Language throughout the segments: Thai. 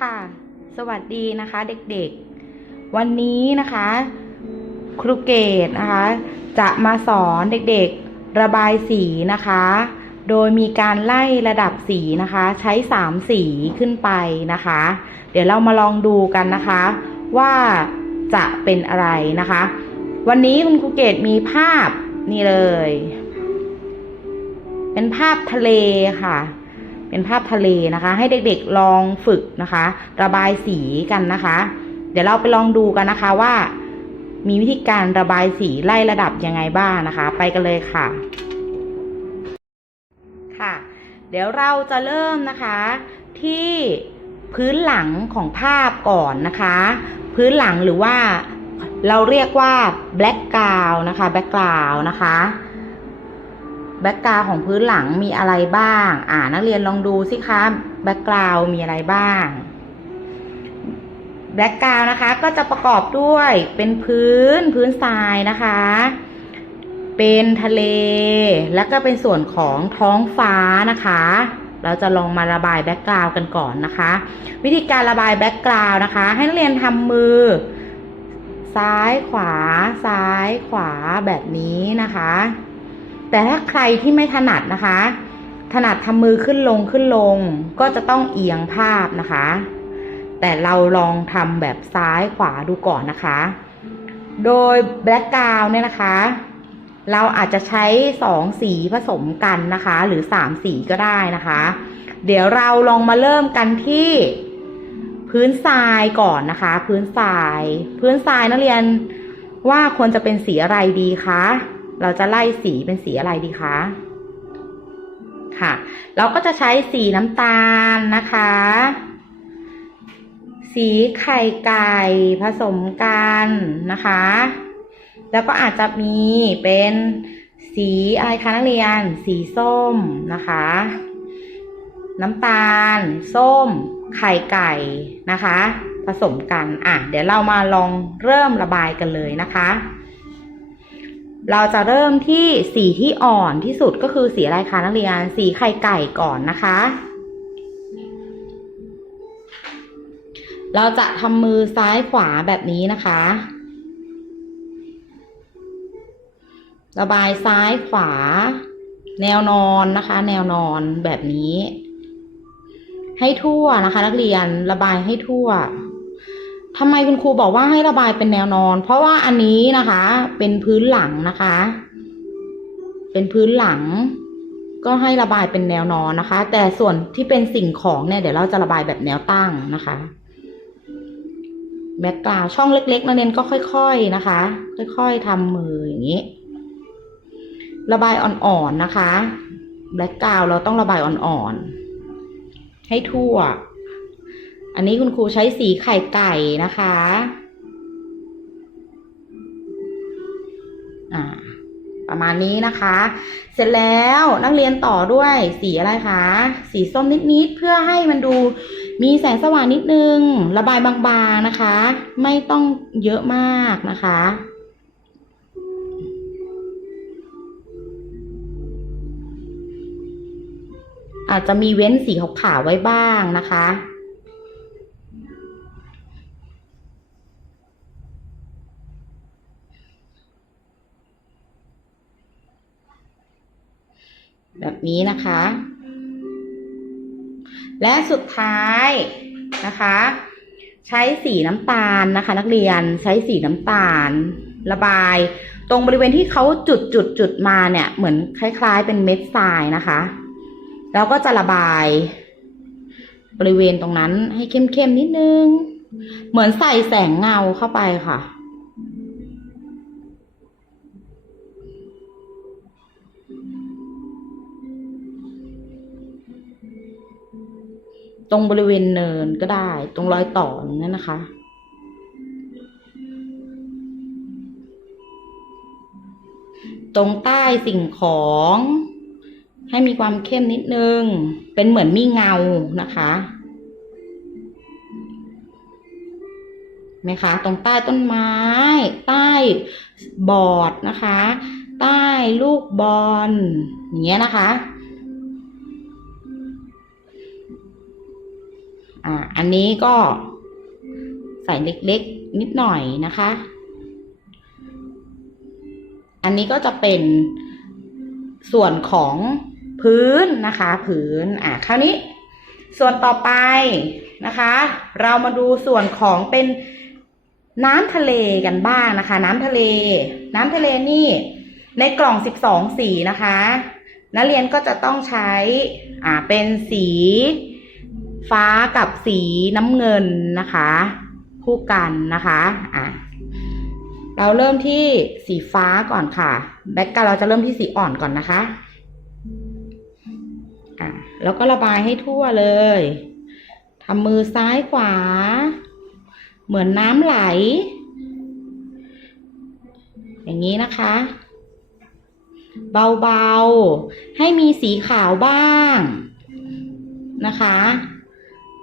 ค่ะ สวัสดีนะคะเด็กๆ วันนี้นะคะ ครูเกตนะคะ จะมาสอนเด็กๆระบายสีนะคะ โดยมีการไล่ระดับสีนะคะ ใช้สามสีขึ้นไปนะคะ เดี๋ยวเรามาลองดูกันนะคะ ว่าจะเป็นอะไรนะคะ วันนี้คุณครูเกตมีภาพนี่เลย เป็นภาพทะเลค่ะ เป็นภาพทะเลนะคะ ให้เด็กๆลองฝึกนะคะ ระบายสีกันนะคะ เดี๋ยวเราไปลองดูกันนะคะว่า มีวิธีการระบายสีไล่ระดับยังไงบ้างนะคะ ไปกันเลยค่ะ ค่ะ เดี๋ยวเราจะเริ่มนะคะ ที่พื้นหลังของภาพก่อนนะคะ พื้นหลังหรือว่าเราเรียกว่า black ground นะคะ background นะคะ แบ็กกราวของพื้นหลังมีอะไรบ้าง อ่า นักเรียนลองดูสิคะแบ็กกราวมีอะไรบ้างแบ็กกราวนะคะ ก็จะประกอบด้วยเป็นพื้นพื้นทรายนะคะ เป็นทะเล แล้วก็เป็นส่วนของท้องฟ้านะคะเราจะลองมาระบายแบ็กกราวกันก่อนนะคะ วิธีการระบายแบ็กกราวนะคะ ให้นักเรียนทำมือ ซ้ายขวา ซ้ายขวาแบบนี้นะคะ แต่ถ้าใครที่ไม่ถนัดนะคะ ถนัดทำมือขึ้นลงขึ้นลง ก็จะต้องเอียงภาพนะคะ แต่เราลองทำแบบซ้ายขวาดูก่อนนะคะ โดยแบล็กกราวเนี่ยนะคะ เราอาจจะใช้สองสีผสมกันนะคะ หรือสามสีก็ได้นะคะ เดี๋ยวเราลองมาเริ่มกันที่พื้นทรายก่อนนะคะ พื้นทราย พื้นทรายนักเรียนว่าควรจะเป็นสีอะไรดีคะ เราจะไล่สีเป็นสีอะไรดีคะ ค่ะ เราก็จะใช้สีน้ำตาลนะคะ สีไข่ไก่ผสมกันนะคะ แล้วก็อาจจะมีเป็นสีอะไรคะนักเรียน สีส้มนะคะ น้ำตาล ส้ม ไข่ไก่นะคะ ผสมกัน อะ เดี๋ยวเรามาลองเริ่มระบายกันเลยนะคะ เราจะเริ่มที่สีที่อ่อนที่สุดก็คือสีอะไรคะนักเรียน สีไข่ไก่ก่อนนะคะ เราจะทำมือซ้ายขวาแบบนี้นะคะ ระบายซ้ายขวา แนวนอนนะคะ แนวนอนแบบนี้ ให้ทั่วนะคะ นักเรียนระบายให้ทั่ว ทำไมคุณครูบอกว่าให้ระบายเป็นแนวนอน เพราะว่าอันนี้นะคะ เป็นพื้นหลังนะคะ เป็นพื้นหลัง ก็ให้ระบายเป็นแนวนอนนะคะ แต่ส่วนที่เป็นสิ่งของเนี่ยเดี๋ยวเราจะระบายแบบแนวตั้งนะคะแบ็กกราวช่องเล็กๆนักเรียนก็ค่อย ๆนะคะ ค่อย ๆทำมืออย่างนี้ ระบายอ่อนๆนะคะแบ็กกราวเราต้องระบายอ่อนๆให้ทั่ว อันนี้คุณครูใช้สีไข่ไก่นะคะ อ่า ประมาณนี้นะคะ เสร็จแล้วนักเรียนต่อด้วยสีอะไรคะ สีส้มนิดๆ เพื่อให้มันดูมีแสงสว่างนิดนึง ระบายบางๆนะคะ ไม่ต้องเยอะมากนะคะอาจจะมีเว้นสีขาวๆไว้บ้างนะคะ แบบนี้นะคะ และสุดท้ายนะคะ ใช้สีน้ำตาลนะคะ นักเรียนใช้สีน้ำตาล ระบาย ตรงบริเวณที่เขาจุดจุดจุดมาเนี่ย เหมือนคล้ายๆ เป็นเม็ดทรายนะคะ แล้วก็จะระบาย บริเวณตรงนั้นให้เข้มๆนิดนึง เหมือนใส่แสงเงาเข้าไปค่ะ ตรงบริเวณเนินก็ได้ ตรงรอยต่ออย่างนั้นนะคะ ตรงใต้สิ่งของ ให้มีความเข้มนิดนึง เป็นเหมือนมีเงานะคะไหมคะ ตรงใต้ต้นไม้ ใต้บอร์ดนะคะ ใต้ลูกบอลอย่างเงี้ยนะคะ อ่า อันนี้ก็ใส่เล็กๆนิดหน่อยนะคะ อันนี้ก็จะเป็นส่วนของพื้นนะคะ พื้น อ่าคราวนี้ส่วนต่อไปนะคะ เรามาดูส่วนของเป็นน้ำทะเลกันบ้างนะคะ น้ำทะเล น้ำทะเลนี่ในกล่อง 12 สีนะคะนักเรียนก็จะต้องใช้อ่าเป็นสี ฟ้ากับสีน้ำเงินนะคะ คู่กันนะคะอ่าเราเริ่มที่สีฟ้าก่อนค่ะ แบ็กกราวด์เราจะเริ่มที่สีอ่อนก่อนนะคะอ่าแล้วก็ระบายให้ทั่วเลยทำมือซ้ายขวา เหมือนน้ำไหล อย่างนี้นะคะ เบาๆ ให้มีสีขาวบ้างนะคะ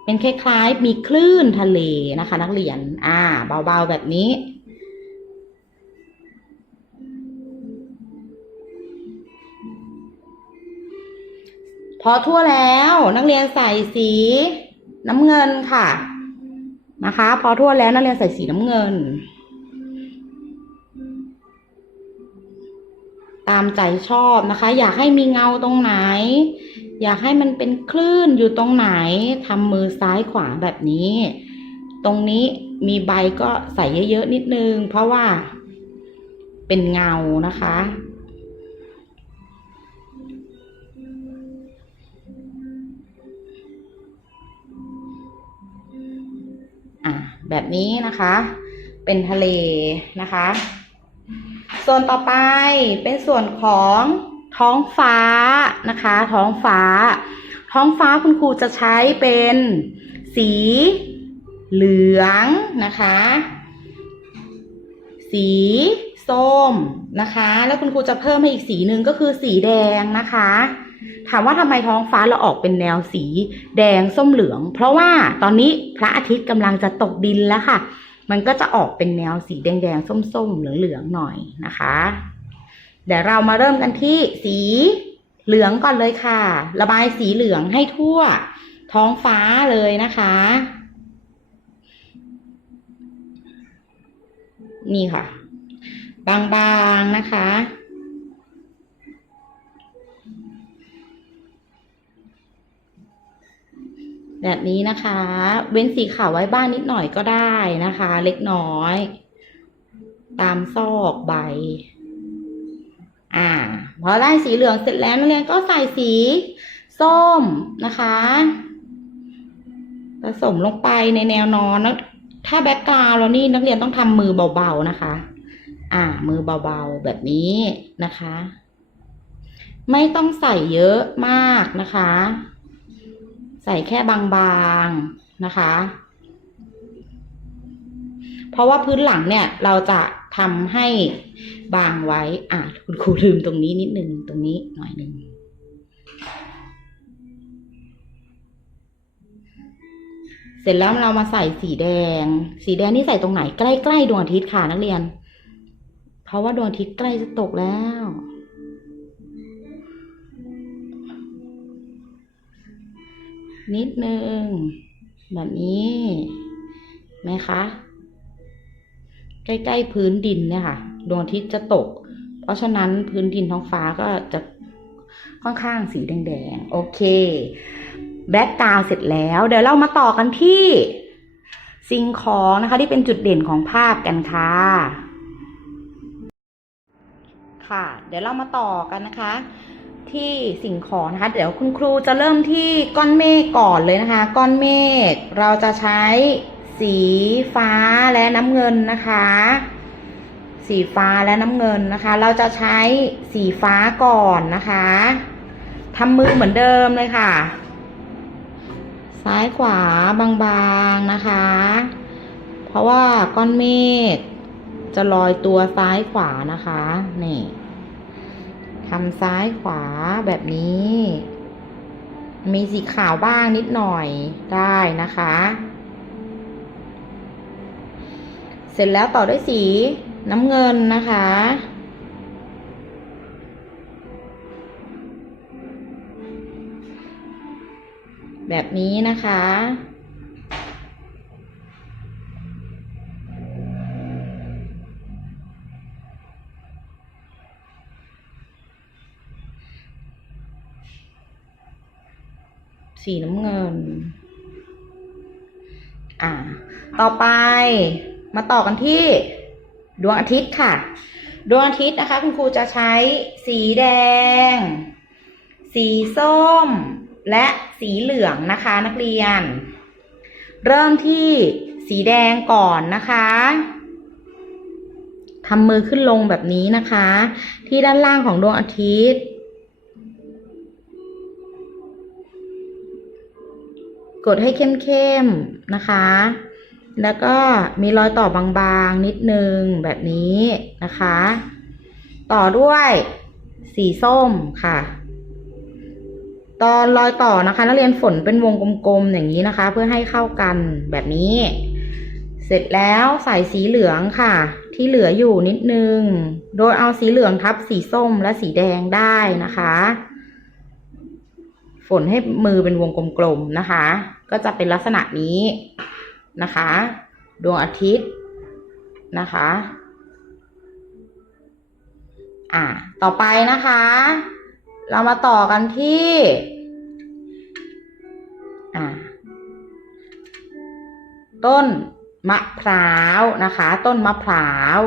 เป็นคล้ายๆ มีคลื่นทะเลนะคะ นักเรียน อ่า เบาๆแบบนี้ พอทั่วแล้วนักเรียนใส่สีน้ำเงินค่ะนะคะ พอทั่วแล้วนักเรียนใส่สีน้ำเงิน ตามใจชอบนะคะ อยากให้มีเงาตรงไหน อยากให้มันเป็นคลื่นอยู่ตรงไหนทำมือซ้ายขวาแบบนี้ ตรงนี้มีใบก็ใส่เยอะๆนิดนึง เพราะว่าเป็นเงานะคะ อะแบบนี้นะคะ เป็นทะเลนะคะ ส่วนต่อไปเป็นส่วนของ ท้องฟ้านะคะ ท้องฟ้า ท้องฟ้าคุณครูจะใช้เป็นสีเหลืองนะคะ สีส้มนะคะ แล้วคุณครูจะเพิ่มให้อีกสีหนึ่งก็คือสีแดงนะคะ ถามว่าทำไมท้องฟ้าเราออกเป็นแนวสีแดงส้มเหลือง เพราะว่าตอนนี้พระอาทิตย์กำลังจะตกดินแล้วค่ะ มันก็จะออกเป็นแนวสีแดงๆส้มๆเหลืองๆหน่อยนะคะ เดี๋ยวเรามาเริ่มกันที่สีเหลืองก่อนเลยค่ะ ระบายสีเหลืองให้ทั่ว ท้องฟ้าเลยนะคะ นี่ค่ะ บางๆนะคะ แบบนี้นะคะ เว้นสีขาวไว้บ้างนิดหน่อยก็ได้นะคะ เล็กน้อย ตามซอกใบ อ่า พอได้สีเหลืองเสร็จแล้วนักเรียนก็ใส่สีส้มนะคะผสมลงไปในแนวนอนนะถ้าแบ็กกราวด์แล้วนี่นักเรียนต้องทำมือเบาๆนะคะ อ่า มือเบาๆแบบนี้นะคะ ไม่ต้องใส่เยอะมากนะคะ ใส่แค่บางๆนะคะ เพราะว่าพื้นหลังเนี่ยเราจะ ทำให้บางไว้ อะ คุณครูลืมตรงนี้นิดนึง ตรงนี้หน่อยหนึ่งเสร็จแล้วเรามาใส่สีแดง สีแดงนี่ใส่ตรงไหนใกล้ๆดวงอาทิตย์ค่ะนักเรียน เพราะว่าดวงอาทิตย์ใกล้จะตกแล้วนิดนึง แบบนี้ไหมคะ ใกล้ๆพื้นดินเนี่ยค่ะดวงอาทิตย์จะตก เพราะฉะนั้นพื้นดินท้องฟ้าก็จะค่อนข้างสีแดงๆ โอเค แบ็กกราวเสร็จแล้ว เดี๋ยวเรามาต่อกันที่ สิ่งของนะคะที่เป็นจุดเด่นของภาพกันค่ะ ค่ะ เดี๋ยวเรามาต่อกันนะคะ ที่สิ่งของนะคะ เดี๋ยวคุณครูจะเริ่มที่ก้อนเมฆก่อนเลยนะคะ ก้อนเมฆเราจะใช้ สีฟ้าและน้ำเงินนะคะ สีฟ้าและน้ำเงินนะคะ เราจะใช้สีฟ้าก่อนนะคะทำมือเหมือนเดิมเลยค่ะ ซ้ายขวาบางๆนะคะ เพราะว่าก้อนเมฆจะลอยตัวซ้ายขวานะคะ นี่ทำซ้ายขวาแบบนี้ มีสีขาวบ้างนิดหน่อยได้นะคะ เสร็จแล้วต่อด้วยสีน้ำเงินนะคะ แบบนี้นะคะ สีน้ำเงิน อ่า ต่อไป มาต่อกันที่ดวงอาทิตย์ค่ะ ดวงอาทิตย์นะคะ คุณครูจะใช้สีแดง สีส้ม และสีเหลืองนะคะ นักเรียน เริ่มที่สีแดงก่อนนะคะทำมือขึ้นลงแบบนี้นะคะ ที่ด้านล่างของดวงอาทิตย์ กดให้เข้มๆนะคะ แล้วก็มีรอยต่อบางๆนิดนึงแบบนี้นะคะ ต่อด้วยสีส้มค่ะ ตอนรอยต่อนะคะ นักเรียนฝนเป็นวงกลมๆอย่างนี้นะคะ เพื่อให้เข้ากันแบบนี้ เสร็จแล้วใส่สีเหลืองค่ะ ที่เหลืออยู่นิดนึง โดยเอาสีเหลืองทับสีส้มและสีแดงได้นะคะ ฝนให้มือเป็นวงกลมๆนะคะ ก็จะเป็นลักษณะนี้ นะคะ ดวงอาทิตย์นะคะ อ่า ต่อไปนะคะ เรามาต่อกันที่ อ่า ต้นมะพร้าวนะคะ ต้นมะพร้าว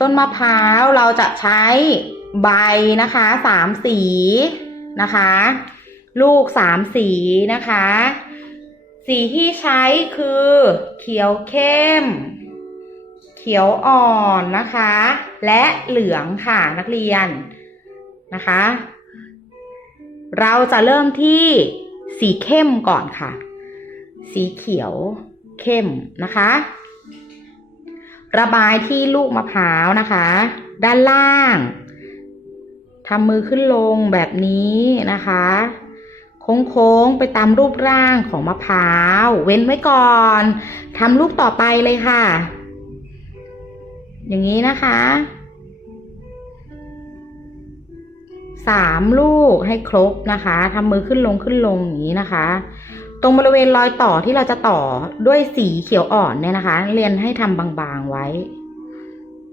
ต้นมะพร้าวเราจะใช้ใบนะคะสามสีนะคะ ลูกสามสีนะคะ สีที่ใช้คือ เขียวเข้ม เขียวอ่อนนะคะ และเหลืองค่ะนักเรียนนะคะ เราจะเริ่มที่สีเข้มก่อนค่ะ สีเขียวเข้มนะคะ ระบายที่ลูกมะพร้าวนะคะ ด้านล่างทำมือขึ้นลงแบบนี้นะคะ โค้งๆ ไปตามรูปร่างของมะพร้าว เว้นไว้ก่อนทำลูกต่อไปเลยค่ะ อย่างนี้นะคะสามลูกให้ครบนะคะทำมือขึ้นลงขึ้นลงอย่างนี้นะคะ ตรงบริเวณรอยต่อที่เราจะต่อด้วยสีเขียวอ่อนเนี่ยนะคะ เรียนให้ทำบางๆไว้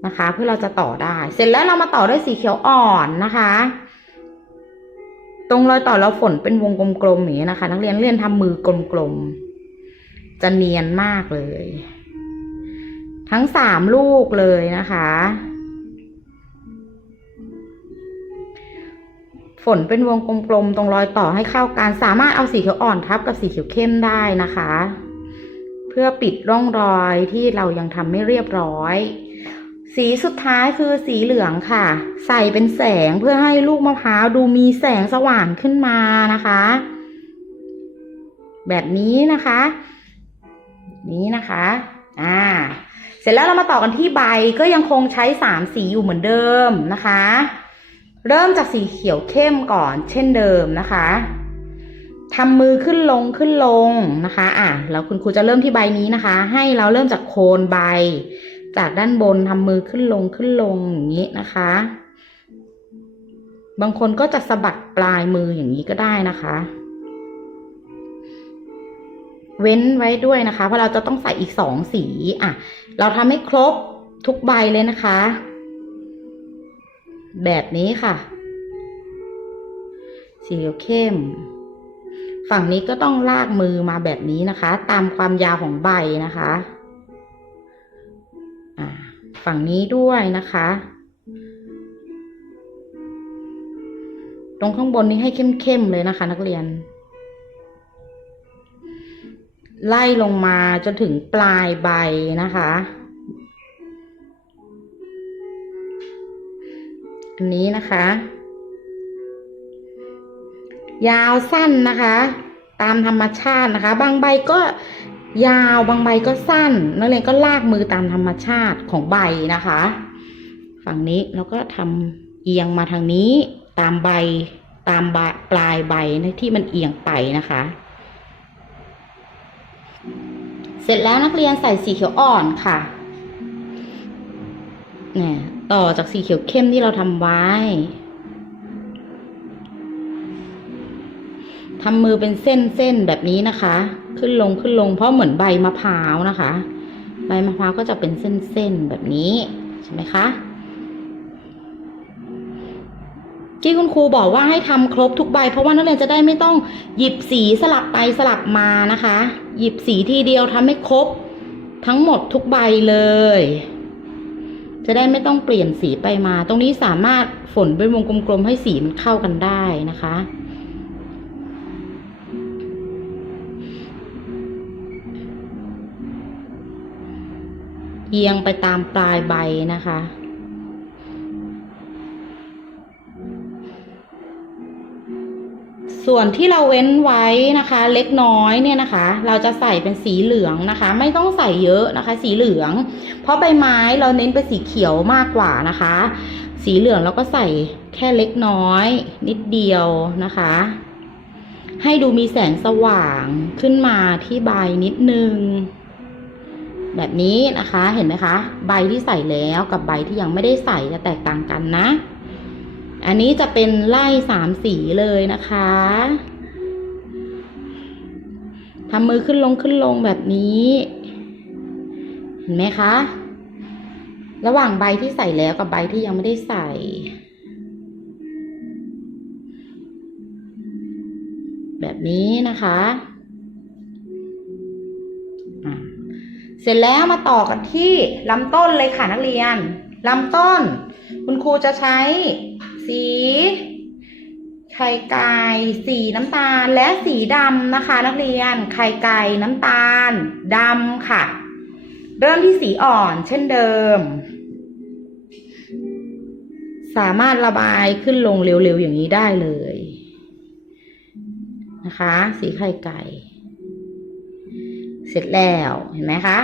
นะคะ เพื่อเราจะต่อได้ เสร็จแล้วเรามาต่อด้วยสีเขียวอ่อนนะคะ ตรงรอยต่อเราฝนเป็นวงกลมๆอย่างนี้นะคะ นักเรียนเรียนทำมือกลมๆจะเนียนมากเลย ทั้งสามลูกเลยนะคะ ฝนเป็นวงกลมๆตรงรอยต่อให้เข้ากันสามารถเอาสีเขียวอ่อนทับกับสีเขียวเข้มได้นะคะ เพื่อปิดร่องรอยที่เรายังทำไม่เรียบร้อย สีสุดท้ายคือสีเหลืองค่ะ ใส่เป็นแสงเพื่อให้ลูกมะพร้าวดูมีแสงสว่างขึ้นมานะคะ แบบนี้นะคะ นี้นะคะ อ่า เสร็จแล้วเรามาต่อกันที่ใบก็ยังคงใช้สามสีอยู่เหมือนเดิมนะคะ เริ่มจากสีเขียวเข้มก่อนเช่นเดิมนะคะทำมือขึ้นลงขึ้นลงนะคะ อะแล้วคุณครูจะเริ่มที่ใบนี้นะคะ ให้เราเริ่มจากโคนใบ จากด้านบนทำมือขึ้นลงขึ้นลงอย่างนี้นะคะ บางคนก็จะสะบัดปลายมืออย่างนี้ก็ได้นะคะ เว้นไว้ด้วยนะคะ เพราะเราจะต้องใส่อีกสองสีอะ เราทำให้ครบทุกใบเลยนะคะ แบบนี้ค่ะ สีเข้ม ฝั่งนี้ก็ต้องลากมือมาแบบนี้นะคะ ตามความยาวของใบนะคะ ฝั่งนี้ด้วยนะคะ ตรงข้างบนนี้ให้เข้มๆเลยนะคะ นักเรียน ไล่ลงมาจนถึงปลายใบนะคะอันนี้นะคะ ยาวสั้นนะคะ ตามธรรมชาตินะคะ บางใบก็ ยาวบางใบก็สั้น นักเรียนก็ลากมือตามธรรมชาติของใบนะคะ ฝั่งนี้เราก็ทำเอียงมาทางนี้ตามใบตามปลายใบที่มันเอียงไปนะคะ เสร็จแล้วนักเรียนใส่สีเขียวอ่อนค่ะเนี่ยต่อจากสีเขียวเข้มที่เราทำไว้ทำมือเป็นเส้นเส้นแบบนี้นะคะ ขึ้นลงขึ้นลง เพราะเหมือนใบมะพร้าวนะคะ ใบมะพร้าวก็จะเป็นเส้นเส้นแบบนี้ใช่ไหมคะที่คุณครูบอกว่าให้ทำครบทุกใบ เพราะว่านักเรียนจะได้ไม่ต้องหยิบสีสลับไปสลับมานะคะ หยิบสีทีเดียวทำให้ครบทั้งหมดทุกใบเลย จะได้ไม่ต้องเปลี่ยนสีไปมา ตรงนี้สามารถฝนเป็นวงกลมๆให้สีมันเข้ากันได้นะคะ เอียงไปตามปลายใบนะคะ ส่วนที่เราเว้นไว้นะคะ เล็กน้อยเนี่ยนะคะ เราจะใส่เป็นสีเหลืองนะคะ ไม่ต้องใส่เยอะนะคะ สีเหลือง เพราะใบไม้เราเน้นเป็นสีเขียวมากกว่านะคะ สีเหลืองเราก็ใส่แค่เล็กน้อย นิดเดียวนะคะ ให้ดูมีแสงสว่างขึ้นมาที่ใบนิดนึง แบบนี้นะคะเห็นไหมคะ ใบที่ใส่แล้วกับใบที่ยังไม่ได้ใส่จะแตกต่างกันนะ อันนี้จะเป็นไล่สามสีเลยนะคะทำมือขึ้นลงขึ้นลงแบบนี้ เห็นไหมคะ ระหว่างใบที่ใส่แล้วกับใบที่ยังไม่ได้ใส่ แบบนี้นะคะอะ เสร็จแล้วมาต่อกันที่ลำต้นเลยค่ะนักเรียนลำต้น คุณครูจะใช้สี ไข่ไก่สีน้ำตาลและสีดำนะคะ นักเรียนไข่ไก่น้ำตาลดำค่ะ เริ่มที่สีอ่อนเช่นเดิม สามารถระบายขึ้นลงเร็วๆอย่างนี้ได้เลย นะคะ สีไข่ไก่ เสร็จแล้วเห็นไหมคะ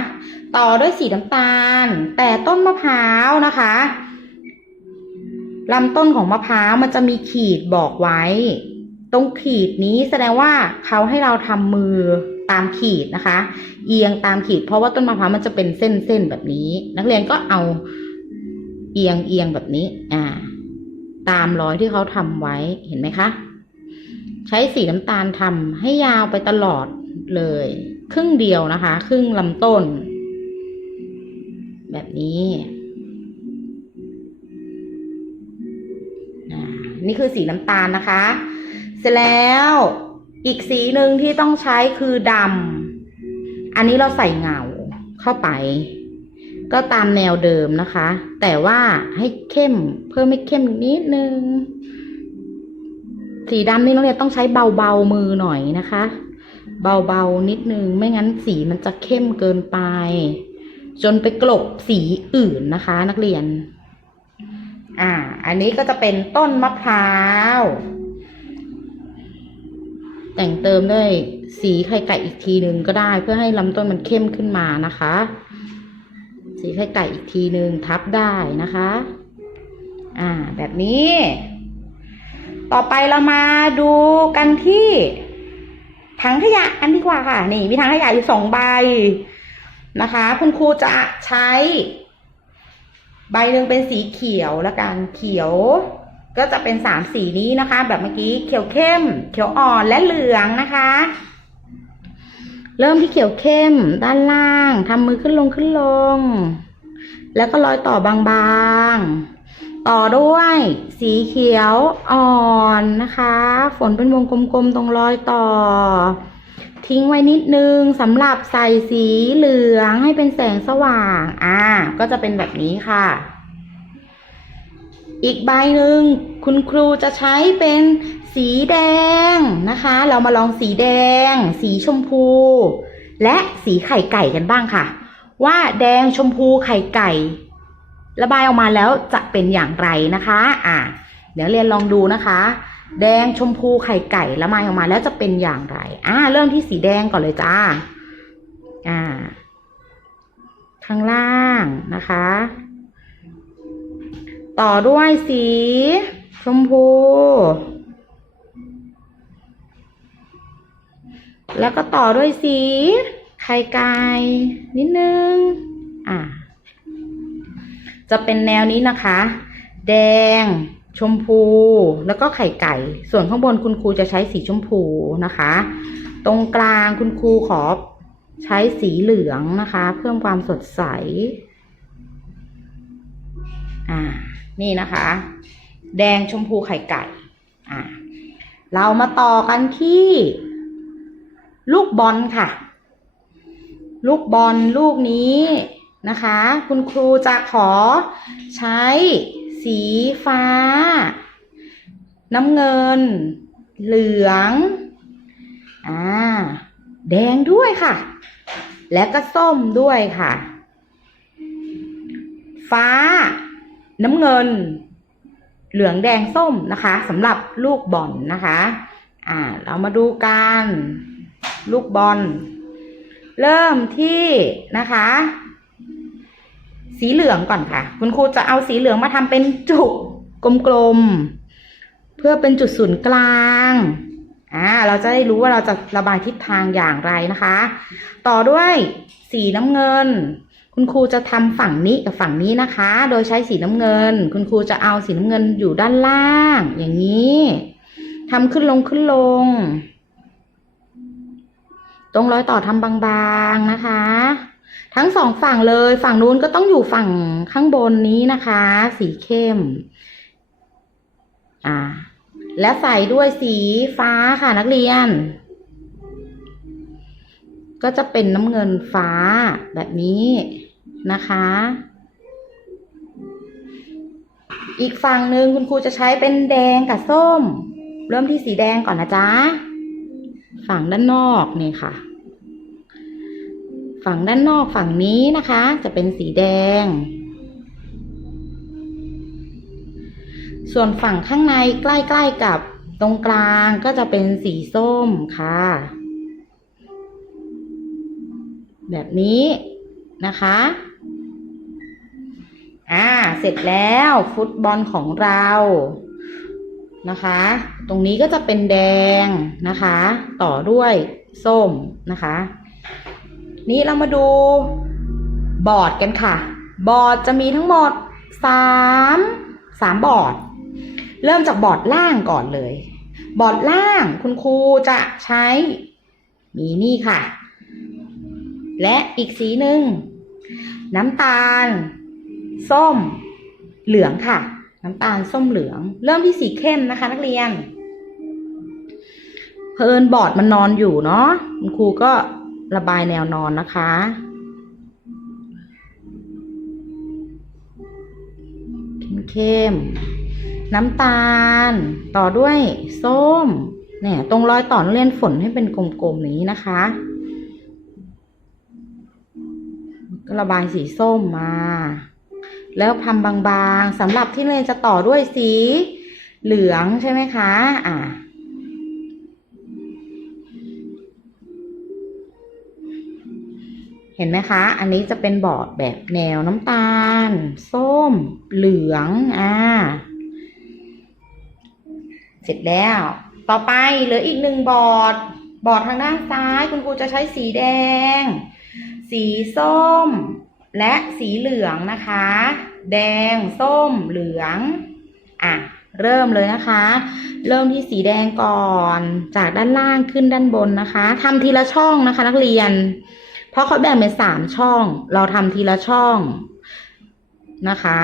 ต่อด้วยสีน้ำตาล แต่ต้นมะพร้าวนะคะลำต้นของมะพร้าวมันจะมีขีดบอกไว้ ตรงขีดนี้แสดงว่าเขาให้เราทำมือตามขีดนะคะ เอียงตามขีด เพราะว่าต้นมะพร้าวมันจะเป็นเส้นๆแบบนี้ นักเรียนก็เอาเอียงเอียงแบบนี้ อ่า ตามรอยที่เขาทำไว้เห็นไหมคะ ใช้สีน้ำตาลทำให้ยาวไปตลอดเลย ครึ่งเดียวนะคะ ครึ่งลำต้น แบบนี้นี่คือสีน้ำตาลนะคะ เสร็จแล้วอีกสีหนึ่งที่ต้องใช้คือดำอันนี้เราใส่เงาเข้าไป ก็ตามแนวเดิมนะคะ แต่ว่าให้เข้มเพิ่มให้เข้มนิดนึง สีดำนี่นักเรียนต้องใช้เบาๆมือหน่อยนะคะ เบาๆ นิดนึง ไม่งั้นสีมันจะเข้มเกินไป จนไปกลบสีอื่นนะคะ นักเรียน อ่า อันนี้ก็จะเป็นต้นมะพร้าว แต่งเติมด้วยสีไข่ไก่อีกทีหนึ่งก็ได้ เพื่อให้ลำต้นมันเข้มขึ้นมานะคะ สีไข่ไก่อีกทีหนึ่งทับได้นะคะ อ่า แบบนี้ ต่อไปเรามาดูกันที่ ถังขยะกันดีกว่าค่ะ นี่มีถังขยะอยู่สองใบนะคะ คุณครูจะใช้ ใบหนึ่งเป็นสีเขียวแล้วกันเขียว ก็จะเป็นสามสีนี้นะคะ แบบเมื่อกี้เขียวเข้ม เขียวอ่อนและเหลืองนะคะ เริ่มที่เขียวเข้มด้านล่างทำมือขึ้นลงขึ้นลง แล้วก็รอยต่อบางๆ ต่อด้วยสีเขียวอ่อนนะคะ ฝนเป็นวงกลมๆตรงรอยต่อ ทิ้งไว้นิดนึงสำหรับใส่สีเหลืองให้เป็นแสงสว่าง อ่า ก็จะเป็นแบบนี้ค่ะ อีกใบหนึ่งคุณครูจะใช้เป็นสีแดงนะคะ เรามาลองสีแดง สีชมพู และสีไข่ไก่กันบ้างค่ะ ว่าแดงชมพูไข่ไก่ ระบายออกมาแล้วจะเป็นอย่างไรนะคะ อ่า เดี๋ยวเรียนลองดูนะคะ แดงชมพูไข่ไก่ระบายออกมาแล้วจะเป็นอย่างไร อ่า เริ่มที่สีแดงก่อนเลยจ้า อ่า ข้างล่างนะคะ ต่อด้วยสี ชมพู แล้วก็ต่อด้วยสี ไข่ไก่นิดนึง อ่า จะเป็นแนวนี้นะคะ แดง ชมพู แล้วก็ไข่ไก่ ส่วนข้างบนคุณครูจะใช้สีชมพูนะคะ ตรงกลางคุณครูขอใช้สีเหลืองนะคะ เพิ่มความสดใส อ่า นี่นะคะ แดงชมพูไข่ไก่ อ่า เรามาต่อกันที่ ลูกบอลค่ะ ลูกบอลลูกนี้ นะคะ คุณครูจะขอใช้สีฟ้า น้ำเงิน เหลืองอ่าแดงด้วยค่ะ และก็ส้มด้วยค่ะ ฟ้า น้ำเงิน เหลืองแดงส้มนะคะสำหรับลูกบอลนะคะ อ่า เรามาดูกัน ลูกบอล เริ่มที่นะคะ สีเหลืองก่อนค่ะ คุณครูจะเอาสีเหลืองมาทำเป็นจุกกลมๆ เพื่อเป็นจุดศูนย์กลาง อ่า เราจะได้รู้ว่าเราจะระบายทิศทางอย่างไรนะคะ ต่อด้วยสีน้ำเงิน คุณครูจะทำฝั่งนี้กับฝั่งนี้นะคะ โดยใช้สีน้ำเงิน คุณครูจะเอาสีน้ำเงินอยู่ด้านล่าง อย่างนี้ทำขึ้นลงขึ้นลง ตรงรอยต่อทำบางๆนะคะ ทั้งสองฝั่งเลย ฝั่งนู้นก็ต้องอยู่ฝั่งข้างบนนี้นะคะ สีเข้ม อ่า และใส่ด้วยสีฟ้าค่ะนักเรียน ก็จะเป็นน้ำเงินฟ้าแบบนี้นะคะ อีกฝั่งหนึ่งคุณครูจะใช้เป็นแดงกับส้ม เริ่มที่สีแดงก่อนนะจ๊ะ ฝั่งด้านนอกนี่ค่ะ ฝั่งด้านนอกฝั่งนี้นะคะ จะเป็นสีแดง ส่วนฝั่งข้างในใกล้ๆกับตรงกลางก็จะเป็นสีส้มค่ะ แบบนี้นะคะอ่าเสร็จแล้วฟุตบอลของเรานะคะ ตรงนี้ก็จะเป็นแดงนะคะ ต่อด้วยส้มนะคะ นี่เรามาดูบอร์ดกันค่ะ บอร์ดจะมีทั้งหมดสามสามบอร์ด เริ่มจากบอร์ดล่างก่อนเลย บอร์ดล่างคุณครูจะใช้ มีนี่ค่ะ และอีกสีหนึ่งน้ำตาล ส้ม เหลืองค่ะ น้ำตาลส้มเหลือง เริ่มที่สีเข้มนะคะ นักเรียน เพลินบอร์ดมันนอนอยู่เนาะคุณครูก็ ระบายแนวนอนนะคะ เข้มๆน้ำตาล ต่อด้วยส้ม เนี่ยตรงรอยต่อนเรียนฝนให้เป็นกลมๆอย่างนี้นะคะก็ระบายสีส้มมา แล้วทำบางๆสำหรับที่เรียนจะต่อด้วยสีเหลืองใช่ไหมคะ อ่า เห็นไหมคะ อันนี้จะเป็นบอร์ดแบบแนวน้ำตาล ส้ม เหลือง อ่า เสร็จแล้ว ต่อไปเหลืออีกหนึ่งบอร์ด บอร์ดทางด้านซ้าย คุณครูจะใช้สีแดง สีส้ม และสีเหลืองนะคะ แดง ส้ม เหลือง อะ เริ่มเลยนะคะ เริ่มที่สีแดงก่อน จากด้านล่างขึ้นด้านบนนะคะ ทำทีละช่องนะคะ นักเรียน เพราะเขาแบ่งเป็นสามช่อง เราทำทีละช่องนะคะ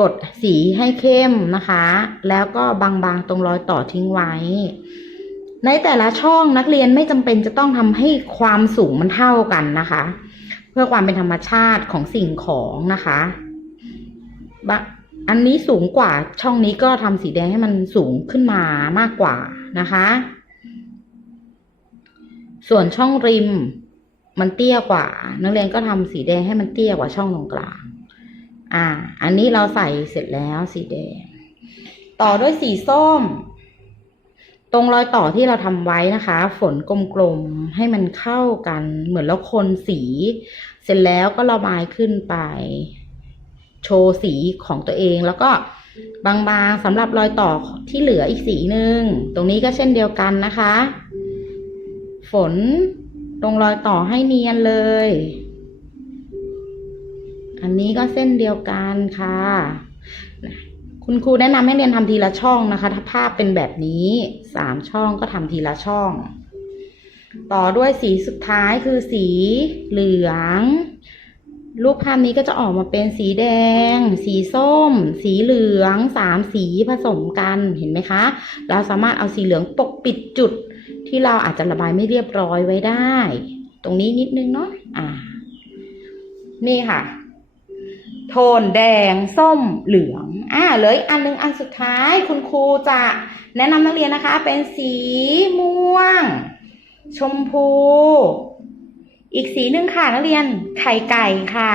กดสีให้เข้มนะคะ แล้วก็บางๆตรงรอยต่อทิ้งไว้ ในแต่ละช่องนักเรียนไม่จำเป็นจะต้องทำให้ความสูงมันเท่ากันนะคะ เพื่อความเป็นธรรมชาติของสิ่งของนะคะบะอันนี้สูงกว่าช่องนี้ก็ทำสีแดงให้มันสูงขึ้นมามากกว่านะคะ ส่วนช่องริมมันเตี้ยกว่า นักเรียนก็ทำสีแดงให้มันเตี้ยกว่าช่องตรงกลาง อ่า อันนี้เราใส่เสร็จแล้วสีแดง ต่อด้วยสีส้ม ตรงรอยต่อที่เราทำไว้นะคะ ฝนกลมๆให้มันเข้ากัน เหมือนแล้วคนสี เสร็จแล้วก็ระบายขึ้นไป โชว์สีของตัวเองแล้วก็บางๆสำหรับรอยต่อที่เหลืออีกสีหนึ่งตรงนี้ก็เช่นเดียวกันนะคะ ฝน ตรงรอยต่อให้เนียนเลย อันนี้ก็เส้นเดียวกันค่ะ คุณครูแนะนำให้เรียนทำทีละช่องนะคะ ถ้าภาพเป็นแบบนี้สามช่องก็ทำทีละช่อง ต่อด้วยสีสุดท้ายคือสีเหลืองรูปภาพนี้ก็จะออกมาเป็นสีแดง สีส้ม สีเหลือง สามสีผสมกัน เห็นไหมคะ เราสามารถเอาสีเหลืองปกปิดจุด ที่เราอาจจะระบายไม่เรียบร้อยไว้ได้ ตรงนี้นิดนึงเนาะอ่า นี่ค่ะ โทนแดง ส้มเหลืองอ่าเหลยอันหนึงอันสุดท้ายคุณครูจะแนะนำนักเรียนนะคะ เป็นสีม่วง ชมพู อีกสีหนึ่งค่ะนักเรียนไข่ไก่ค่ะ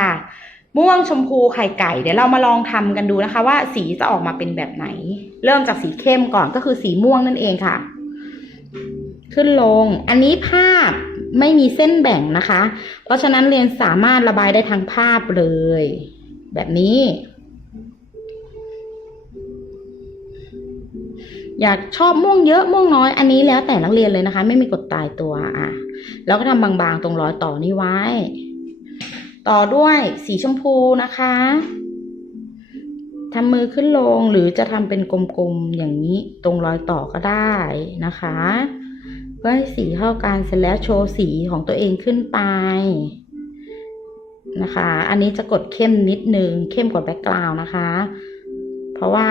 ม่วงชมพูไข่ไก่เดี๋ยวเรามาลองทำกันดูนะคะ ว่าสีจะออกมาเป็นแบบไหน เริ่มจากสีเข้มก่อนก็คือสีม่วงนั่นเองค่ะ ขึ้นลง อันนี้ภาพไม่มีเส้นแบ่งนะคะ เพราะฉะนั้นเรียนสามารถระบายได้ทั้งภาพเลย แบบนี้ อยากชอบม่วงเยอะม่วงน้อย อันนี้แล้วแต่นักเรียนเลยนะคะ ไม่มีกฎตายตัวอะ แล้วก็ทำบางๆตรงรอยต่อนี้ไว้ ต่อด้วยสีชมพูนะคะทำมือขึ้นลงหรือจะทำเป็นกลมๆอย่างนี้ตรงรอยต่อก็ได้นะคะ เพื่อให้สีเข้ากันเสร็จแล้วโชว์สีของตัวเองขึ้นไปนะคะ อันนี้จะกดเข้มนิดนึง เข้มกว่าแบ็กกราวน์นะคะ เพราะว่า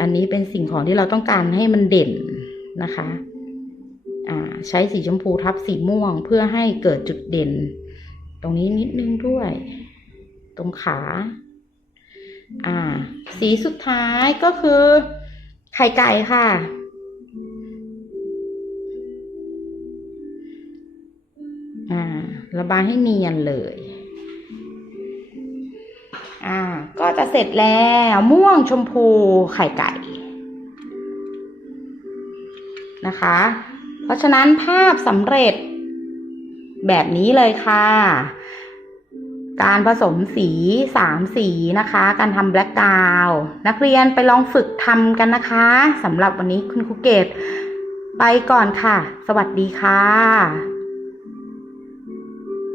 อันนี้เป็นสิ่งของที่เราต้องการให้มันเด่นนะคะอ่าใช้สีชมพูทับสีม่วงเพื่อให้เกิดจุดเด่น ตรงนี้นิดนึงด้วย ตรงขา อ่า สีสุดท้ายก็คือไข่ไก่ค่ะ ระบายให้เนียนเลย อ่า ก็จะเสร็จแล้วม่วงชมพูไข่ไก่ นะคะ เพราะฉะนั้นภาพสำเร็จแบบนี้เลยค่ะ การผสมสีสามสีนะคะ การทำแบล็กกาวนักเรียนไปลองฝึกทำกันนะคะสำหรับวันนี้คุณครูเกตไปก่อนค่ะ สวัสดีค่ะ